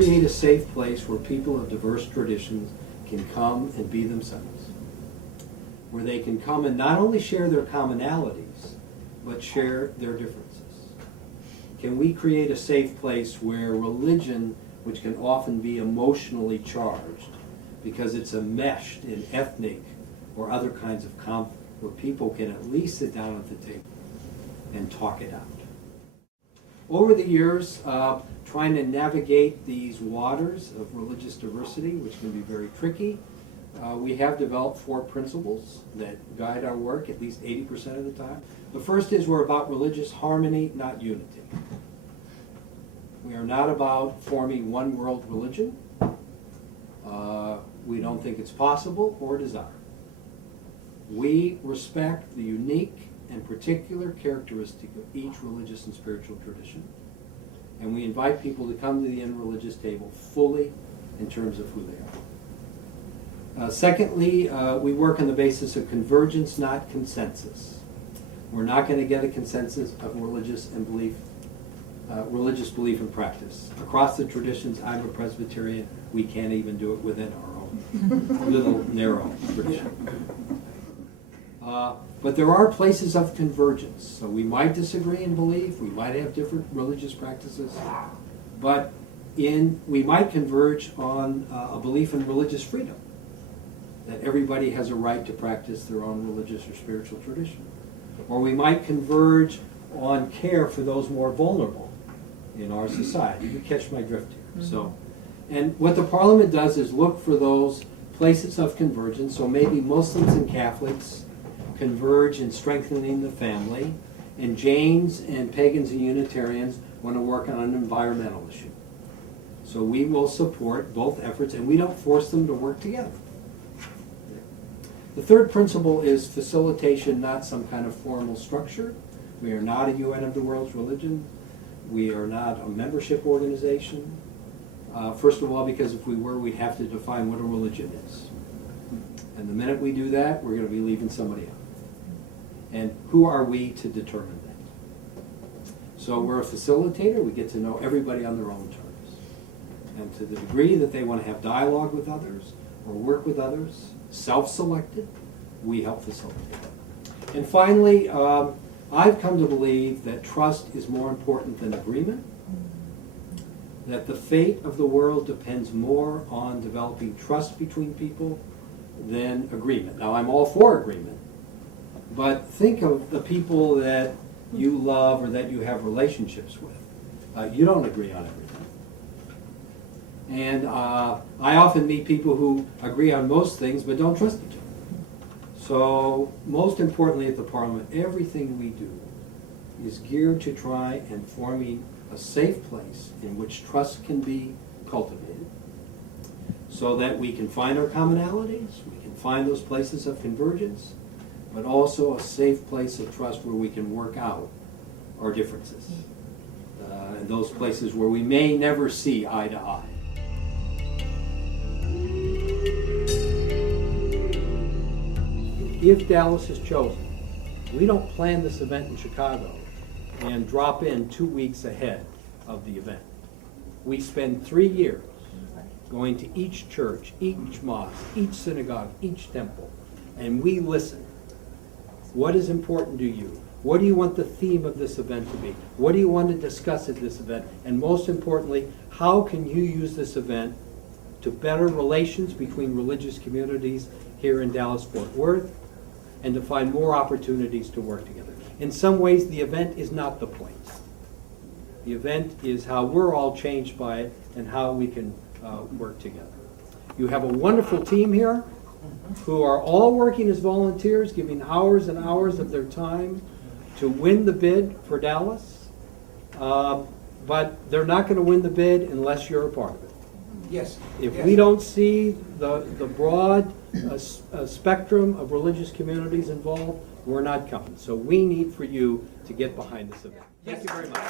create a safe place where people of diverse traditions can come and be themselves, where they can come and not only share their commonalities, but share their differences? Can we create a safe place where religion, which can often be emotionally charged because it's enmeshed in ethnic or other kinds of conflict, where people can at least sit down at the table and talk it out? Over the years, trying to navigate these waters of religious diversity, which can be very tricky, we have developed 4 principles that guide our work at least 80% of the time. The first is we're about religious harmony, not unity. We are not about forming one world religion. We don't think it's possible or desirable. We respect the unique and particular characteristic of each religious and spiritual tradition, and we invite people to come to the interreligious table fully in terms of who they are. Secondly, we work on the basis of convergence, not consensus. We're not going to get a consensus of religious belief and practice. Across the traditions, I'm a Presbyterian. We can't even do it within our own little narrow tradition. But there are places of convergence. So we might disagree in belief, we might have different religious practices, but we might converge on a belief in religious freedom, that everybody has a right to practice their own religious or spiritual tradition. Or we might converge on care for those more vulnerable in our society. You catch my drift here. So, and what the Parliament does is look for those places of convergence. So maybe Muslims and Catholics converge in strengthening the family, and Jains and pagans and Unitarians want to work on an environmental issue. So we will support both efforts, and we don't force them to work together. The third principle is facilitation, not some kind of formal structure. We are not a UN of the world's religion. We are not a membership organization. First of all, because if we were, we'd have to define what a religion is. And the minute we do that, we're going to be leaving somebody out. And who are we to determine that? So we're a facilitator. We get to know everybody on their own terms. And to the degree that they want to have dialogue with others or work with others, self-selected, we help facilitate that. And finally, I've come to believe that trust is more important than agreement, that the fate of the world depends more on developing trust between people than agreement. Now, I'm all for agreement, but think of the people that you love or that you have relationships with. You don't agree on everything. And I often meet people who agree on most things but don't trust each other. So most importantly at the Parliament, everything we do is geared to try and forming a safe place in which trust can be cultivated so that we can find our commonalities, we can find those places of convergence, but also a safe place of trust where we can work out our differences. And those places where we may never see eye to eye. If Dallas is chosen, we don't plan this event in Chicago and drop in 2 weeks ahead of the event. We spend 3 years going to each church, each mosque, each synagogue, each temple, and we listen. What is important to you? What do you want the theme of this event to be? What do you want to discuss at this event? And most importantly, how can you use this event to better relations between religious communities here in Dallas-Fort Worth and to find more opportunities to work together? In some ways, the event is not the point. The event is how we're all changed by it and how we can work together. You have a wonderful team here who are all working as volunteers, giving hours and hours of their time to win the bid for Dallas. But they're not going to win the bid unless you're a part of it. Yes. If we don't see the broad spectrum of religious communities involved, we're not coming. So we need for you to get behind this event. Thank you very much.